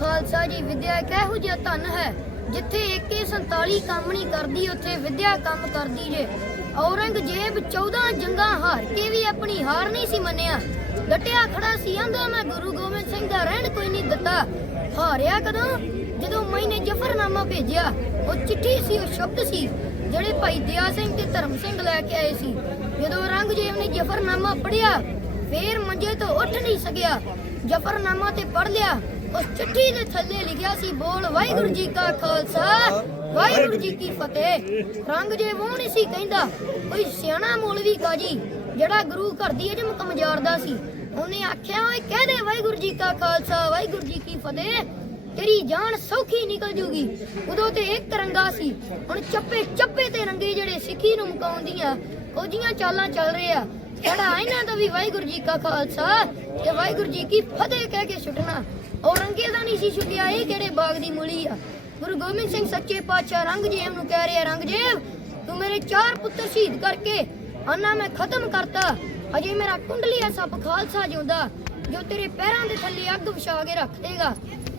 Khalsa India ਇੱਕ ਇਹੋ ਜਿਹਾ ਧਨ ਹੈ, ਜਿੱਥੇ AK47 ਕੰਮ ਨਹੀਂ ਕਰਦੀ, ਉੱਥੇ ਵਿਦਿਆ ਕੰਮ ਕਰਦੀ ਜੇ। ਔਰੰਗਜ਼ੇਬ 14 ਜੰਗਾਂ ਹਾਰ ਕੇ ਵੀ ਆਪਣੀ ਹਾਰ ਨਹੀਂ ਸੀ ਮੰਨਿਆ। ਡਟਿਆ ਖੜਾ ਸੀ ਆਂਦਾ ਮੈਂ ਗੁਰੂ ਗੋਬਿੰਦ ਸਿੰਘ ਦਾ ਰਹਿਣ ਕੋਈ ਨਹੀਂ ਦਿੱਤਾ। ਹਾਰਿਆ ਕਦੋਂ? ਜਦੋਂ ਮੈਨੇ ਜਫਰਨਾਮਾ ਭੇਜਿਆ, ਉਹ ਚਿੱਠੀ ਸੀ, ਉਹ ਸ਼ਬਦ ਸੀ, ਜਿਹੜੇ ਭਾਈ ਦਇਆ ਸਿੰਘ ਤੇ ਧਰਮ ਸਿੰਘ ਲੈ ਕੇ ਆਏ ਸੀ। ਜਦੋਂ ਔਰੰਗਜ਼ੇਬ ਨੇ ਜਫਰਨਾਮਾ ਪੜਿਆ ਫੇਰ ਮੰਜੇ ਤੋਂ ਉੱਠ ਨਹੀਂ ਸਕਿਆ। ਜਫਰਨਾਮਾ ਤੇ ਪੜ੍ਹ ਲਿਆ ਉਸ ਚਿੱਠੀ ਦੇ ਥੱਲੇ ਲਿਖਿਆ ਸੀ ਬੋਲ, ਵਾਹਿਗੁਰੂ ਜੀ ਕਾ ਖਾਲਸਾ, ਵਾਹਿਗੁਰੂ ਜੀ ਕੀ ਫਤਿਹ। ਔਰੰਗਜ਼ੇਬ ਉਹ ਨਹੀਂ ਸੀ ਕਹਿੰਦਾ, ਕੋਈ ਸਿਆਣਾ ਮੌਲਵੀ ਕਾਜੀ, ਜਿਹੜਾ ਗੁਰੂ ਘਰ ਦੀ ਅਜਮ ਕਮਜ਼ਾਰਦਾ ਸੀ। ਉਹਨੇ ਆਖਿਆ, ਓਏ ਕਹਿ ਦੇ ਵਾਹਿਗੁਰੂ ਜੀ ਕਾ ਖਾਲਸਾ, ਵਾਹਿਗੁਰੂ ਜੀ ਕੀ ਫਤਿਹ, ਤੇਰੀ ਜਾਨ ਸੌਖੀ ਨਿਕਲ ਜੂਗੀ। ਉਦੋਂ ਤੇ ਇੱਕ ਰੰਗਾ ਸੀ, ਹੁਣ ਚੱਪੇ ਚੱਪੇ ਤੇ ਰੰਗੇ ਜਿਹੜੇ ਸਿੱਖੀ ਨੂੰ ਮੁਕਾਉਂਦੀਆਂ ਕੋਝੀਆਂ ਚਾਲਾਂ ਚੱਲ ਰਹੇ ਆ। ਕਿਹੜਾ ਇਹਨਾਂ ਦਾ ਵੀ ਵਾਹਿਗੁਰੂ ਜੀ ਕਾ ਖਾਲਸਾ ਤੇ ਵਾਹਿਗੁਰੂ ਜੀ ਕੀ ਫਤਿਹ ਕਹਿ ਕੇ ਛੁੱਟਣਾ। ਉਹ ਨਹੀਂ ਸੀ ਛੁੱਟਿਆ, ਇਹ ਕਿਹੜੇ ਬਾਗ ਦੀ ਮੁਲੀ ਆ? ਗੁਰੂ ਗੋਬਿੰਦ ਸਿੰਘ ਸੱਚੇ ਪਾਤਸ਼ਾਹ ਰੰਗਜੇਬ ਨੂੰ ਕਹਿ ਰਿਹਾ, ਰੰਗਜੇਬ, ਤੂੰ ਮੇਰੇ ਚਾਰ ਪੁੱਤਰ ਸ਼ਹੀਦ ਕਰਕੇ ਆਨਾ ਮੈਂ ਖਤਮ ਕਰਤਾ। ਅਜੇ ਮੇਰਾ ਕੁੰਡਲੀਆ ਸੱਪ ਖਾਲਸਾ ਜਿਉਂਦਾ, ਜੋ ਤੇਰੇ ਪੈਰਾਂ ਦੇ ਥੱਲੇ ਅੱਗ ਵਿਛਾ ਕੇ ਰੱਖ ਦੇਗਾ।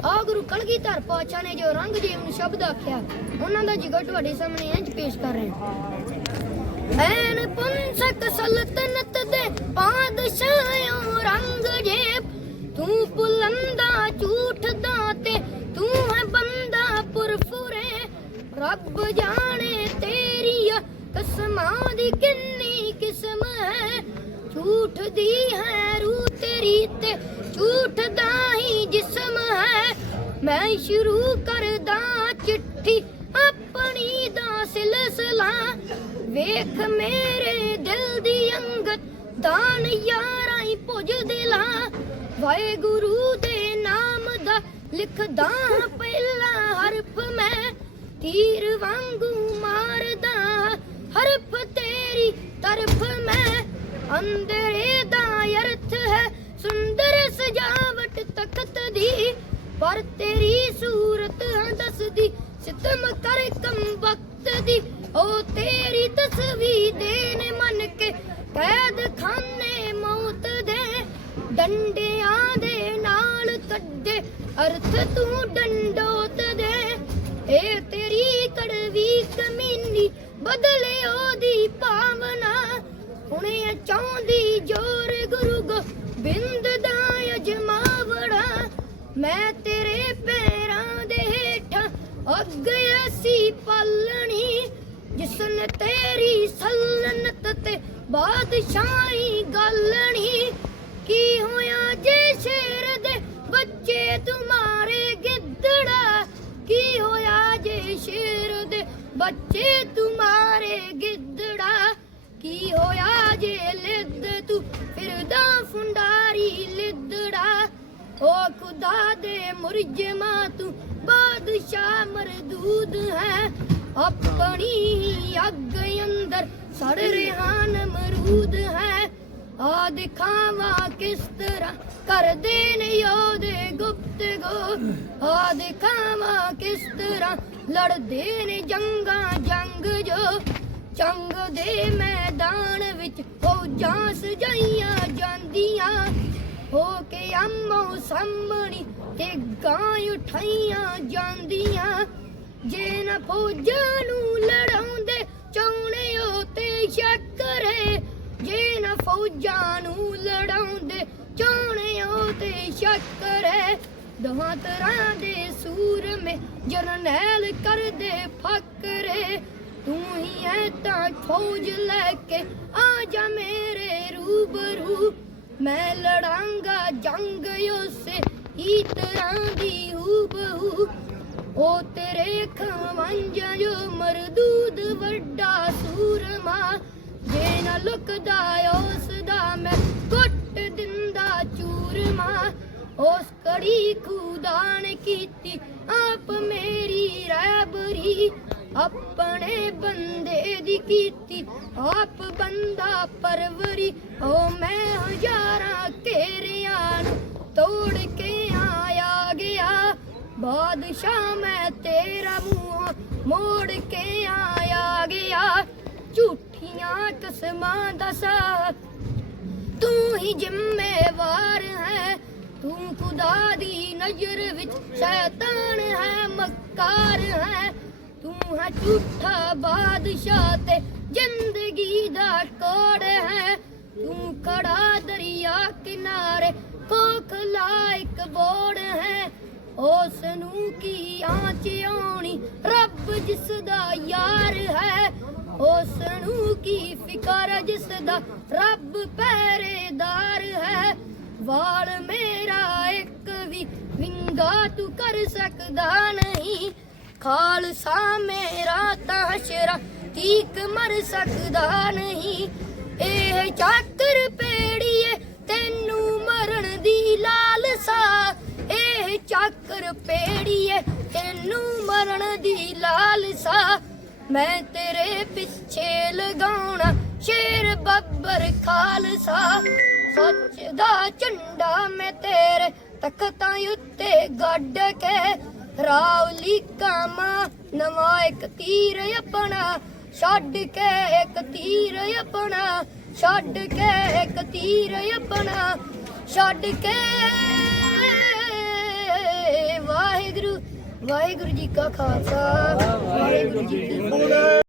ਆ ਗੁਰੂ ਕਲਗੀਧਰ ਪਾਤਸ਼ਾਹ ਨੇ ਜੋ ਰੰਗਜੀਤ ਨੂੰ ਸ਼ਬਦ ਆਖਿਆ, ਉਹਨਾਂ ਦਾ ਜਿਗਰ ਤੁਹਾਡੇ ਸਾਹਮਣੇ ਇੰਜ ਪੇਸ਼ ਕਰ ਰਹੇ ਹਾਂ। ਐਨ ਪੁੰਸਕ ਸਲਤਨਤ ਦੇ ਪਾਦਸ਼ਾਹੋਂ ਰੰਗਜੀਤ ਝੂਠ ਦੀ ਹੈ ਰੂ ਤੇਰੀ ਤੇ ਝੂਠ ਦਾ ਹੀ ਜਿਸਮ ਹੈ। ਮੈਂ ਸ਼ੁਰੂ ਕਰਦਾ ਚਿੱਠੀ ਆਪਣੀ ਦਾ ਸਿਲਸਿਲਾ। ਵੇਖ ਮੇਰੇ ਦਿਲ ਦੀ ਅੰਗਤ ਦਾਨ ਯਾਰਾਂ ਹੀ ਪੁੱਜ ਦਿਲਾ। ਵਾਹਿਗੁਰੂ ਦੇ ਨਾਮ ਦਾ ਲਿਖਦਾ ਪਹਿਲਾ ਹਰਫ ਮੈਂ ਤੀਰ ਵਾਂਗੂ ਮਾਰਦਾ। ਹਰਫ ਤੇਰੀ ਤਰਫ ਅੰਦਰੇ ਦਾ ਅਰਥ ਹੈ ਸੁੰਦਰ ਸਜਾਵਟ ਤਖਤ ਦੀ। ਪਰ ਤੇਰੀ ਸੂਰਤ ਹਾਂ ਦੱਸਦੀ ਕਰ ਕਮ ਵਕਤ ਦੀ। ਉਹ ਤੇਰੀ ਤਸਵੀਰ ਦੇਨ ਮੰਨ ਕੇ ਕੈਦ ਖਾਨੇ ਮੌਤ ਦੇ। ਡੰਡਿਆਂ ਦੇ ਨਾਲ ਕੱਢੇ ਅਰਥ ਤੂੰ ਡੰਡੋਤ ਦੇ। ਇਹ ਤੇਰੀ ਕੜਵੀ ਕਮੀਨੀ ਬਦਲੇ ਉਹਦੀ ਭਾਵਨਾ। ਹੁਣੇ ਚਾਹੁੰਦੀ ਜੋਰ ਗੁਰੂ ਗੋਬਿੰਦ ਦਾ ਅਜਮਾਵੜਾ। ਮੈਂ ਤੇਰੇ ਪੈਰਾਂ ਦੇ ਹੇਠਾਂ ਅੱਗ ਅਸੀਂ ਪਾਲਣੀ, ਜਿਸਨ ਤੇਰੀ ਸਲਨਤ ਤੇ ਬਾਦਸ਼ਾਹੀ ਗਾਲਣੀ। ਕੀ ਹੋਇਆ ਜੇ ਸ਼ੇਰ ਦੇ ਬੱਚੇ ਤੁਮਾਰੇ ਗਿੱਦੜਾ? ਕੀ ਹੋਇਆ ਜੇ ਸ਼ੇਰ ਦੇ ਬੱਚੇ ਤੁਮਾਰੇ ਗਿੱਦੜਾ? ਕੀ ਹੋਇਆ ਜੇ ਲਿੱਦ ਤੂੰ? ਫਿਰਦਾ ਫੁੰਡਾਰੀ ਲਿੱਦੜਾ। ਓ ਖੁਦਾ ਦੇ ਮੁਰਜਮਾ ਤੂੰ। ਬਾਦਸ਼ਾਹ ਮਰਦੂਦ ਹੈ। ਆਪਣੀ ਹੀ ਅੱਗ ਅੰਦਰ ਸੜ ਰਿਹਾ ਨਮਰੂਦ ਹੈ। ਆ ਦਿਖਾਵਾਂ ਕਿਸ ਤਰ੍ਹਾਂ ਕਰਦੇ ਨੇ ਯੋਦੇ ਗੁਪਤਗੋ ਆ ਦਿਖਾਵਾਂ ਕਿਸ ਤਰ੍ਹਾਂ ਲੜਦੇ ਨੇ ਜੰਗਾਂ ਜੰਗ ਜੋ। ਜੰਗ ਦੇ ਮੈਦਾਨ ਵਿੱਚ ਫੌਜਾਂ ਸਜਾਈਆਂ ਜਾਂਦੀਆਂ। ਹੋ ਕੇ ਆਮੋ ਸਾਹਮਣੀ ਤੇ ਗਾਂ ਉਠਾਈਆਂ ਜਾਂਦੀਆਂ। ਜੇ ਨਾ ਫੌਜਾਂ ਨੂੰ ਲੜਾਉਂਦੇ ਚਾਉਣੇ ਉਹ ਤੇ ਸ਼ੱਕ ਰੇ ਜੇ ਨਾ ਫੌਜਾਂ ਨੂੰ ਲੜਾਉਂਦੇ ਚਾਉਣੇ ਉਹ ਸ਼ੱਕ ਰੇ ਦੋਹਾਂ ਤਰ੍ਹਾਂ ਦੇ ਸੂਰਮੇ ਜਰਨੈਲ ਕਰਦੇ ਫਕਰੇ ਤੂੰ ਹੀ ਐ ਤਾਂ ਫੌਜ ਲੈ ਕੇ ਆ ਜਾ ਮੇਰੇ ਰੂਬਰੂ। ਮੈਂ ਲੜਾਂਗਾ ਜੰਗ ਉਸੇ ਹੀ ਤਰ੍ਹਾਂ ਦੀ ਹੂਬਹੂ। ਉਹ ਤੇਰੇ ਖਵੰਜਾ ਜੋ ਮਰਦੂਦ ਵੱਡਾ ਸੂਰਮਾ। ਜੇ ਨਾ ਲੁਕਦਾ ਉਸ ਦਾ ਮੈਂ ਕੁੱਟ ਦਿੰਦਾ ਚੂਰਮਾ। ਉਸ ਕੜੀ ਖੁਦਾ ਨੇ ਕੀਤੀ ਆਪ ਮੇਰੀ ਰਹਿਬਰੀ ਆਪਣੇ ਬੰਦੇ ਦੀ ਕੀਤੀ। ਆਪ ਬੰਦਾ ਪਰਵਰੀ ਓ ਮੈਂ ਹਜ਼ਾਰਾਂ ਘੇਰਿਆਂ ਨੂੰ ਤੋੜ ਕੇ ਆਇਆ ਗਿਆ। ਬਾਦਸ਼ਾਹ ਮੈਂ ਤੇਰਾ ਮੂੰਹ ਮੋੜ ਕੇ ਆਇਆ ਗਿਆ। ਝੂਠੀਆਂ ਕਸਮਾਂ ਦਾ ਸਾਥ ਤੂੰ ਹੀ ਜ਼ਿੰਮੇਵਾਰ ਹੈ। ਤੂੰ ਖੁਦਾ ਦੀ ਨਜ਼ਰ ਵਿੱਚ ਸ਼ੈਤਾਨ ਹੈ, ਮੱਕਾਰ ਹੈ। ਤੂੰ ਹੈ ਝੂਠਾ ਬਾਦਸ਼ਾਹ ਤੇ ਜ਼ਿੰਦਗੀ ਦਾ ਕੋੜ ਹੈ। ਤੂੰ ਖੜਾ ਦਰਿਆ ਕਿਨਾਰੇ ਖੋਖਲਾ ਇੱਕ ਬੋੜ ਹੈ। ਉਸ ਨੂੰ ਕੀ ਆਂਚ ਆਉਣੀ? ਰੱਬ ਜਿਸ ਦਾ ਯਾਰ ਹੈ। ਉਸ ਨੂੰ ਕੀ ਫਿਕਰ ਜਿਸ ਦਾ ਰੱਬ ਪਹਿਰੇਦਾਰ ਹੈ। ਵਾਲ ਮੇਰਾ ਇੱਕ ਵੀ ਵਿੰਗਾ ਤੂੰ ਕਰ ਸਕਦਾ ਨਹੀਂ। ਖਾਲਸਾ ਮੇਰਾ ਤਾਂ ਸ਼ੇਰਾ ਤੀਕ ਮਰ ਸਕਦਾ ਨਹੀਂ। ਇਹ ਚੱਕਰ ਪੇੜੀਏ, ਤੈਨੂੰ ਮਰਨ ਦੀ ਲਾਲਸਾ। ਇਹ ਚੱਕਰ ਪੇੜੀਏ, ਤੈਨੂੰ ਮਰਨ ਦੀ ਲਾਲਸਾ। ਮੈਂ ਤੇਰੇ ਪਿੱਛੇ ਲਗਾਉਣਾ ਸ਼ੇਰ ਬੱਬਰ ਖਾਲਸਾ। ਸੱਚ ਦਾ ਝੰਡਾ ਮੈਂ ਤੇਰੇ ਤਖਤਾਂ ਉੱਤੇ ਗੱਡ ਕੇ ਰਾਉਲੀ ਕਾਮਾ ਨਵਾਂ ਇੱਕ ਤੀਰ ਆਪਣਾ, ਛੱਡ ਕੇ ਇੱਕ ਤੀਰ ਆਪਣਾ, ਛੱਡ ਕੇ ਇੱਕ ਤੀਰ ਆਪਣਾ, ਛੱਡ ਕੇ ਵਾਹਿਗੁਰੂ ਵਾਹਿਗੁਰੂ ਜੀ ਕਾ ਖਾਲਸਾ, ਵਾਹਿਗੁਰੂ ਜੀ ਕੀ ਫਤਿਹ।